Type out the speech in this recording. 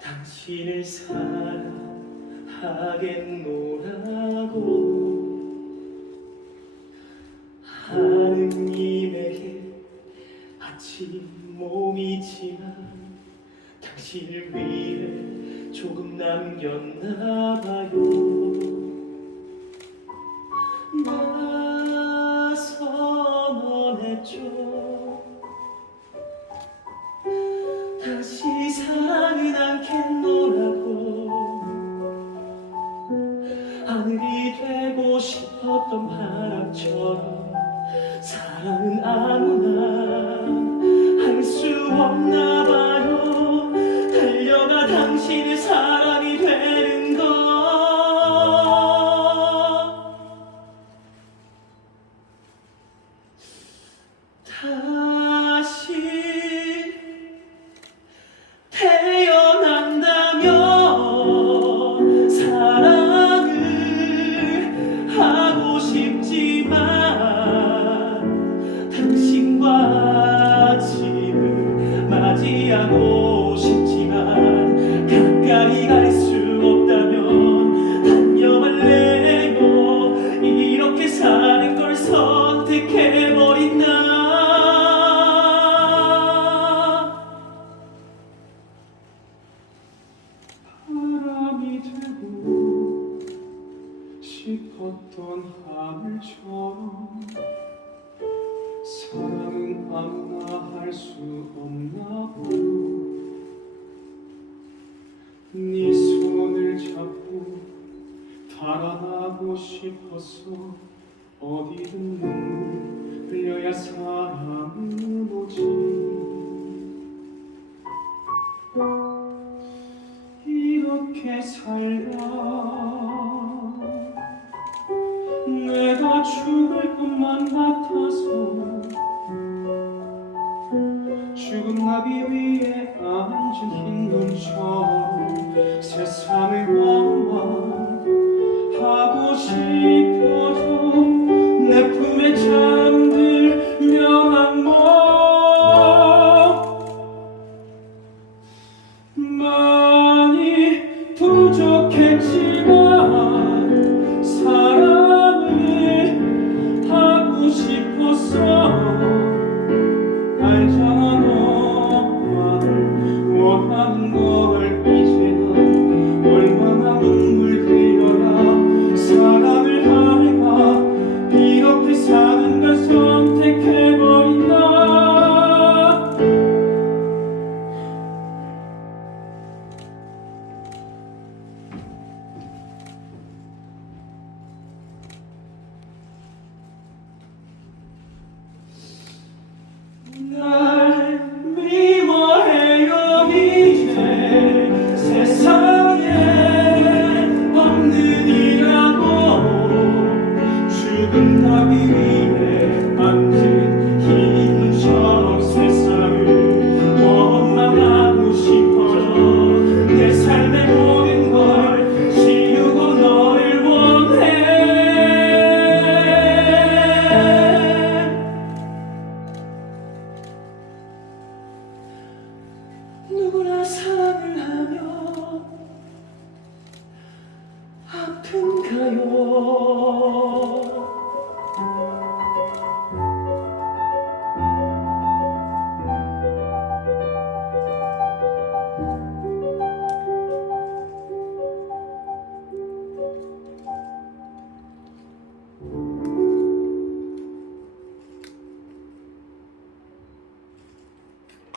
당신을 사랑하겠노라고 하느님에게 바친 몸이지만 당신을 위해 조금 남겼나 봐요 사랑은 아무나 할 수 없나 맞이하고 싶지만 가까이 갈 수 없다면 단념할래요 이렇게 사는 걸 선택해버린 나 바람이 되고 싶었던 하늘처 네 손을 잡고 달아나고 싶어서 어디든 눈물 흘려야 사랑은 오지. 이렇게 살다 내가 죽을 것만 같아서 죽은 나비 위에 앉은 흰 눈처럼 아픈가요?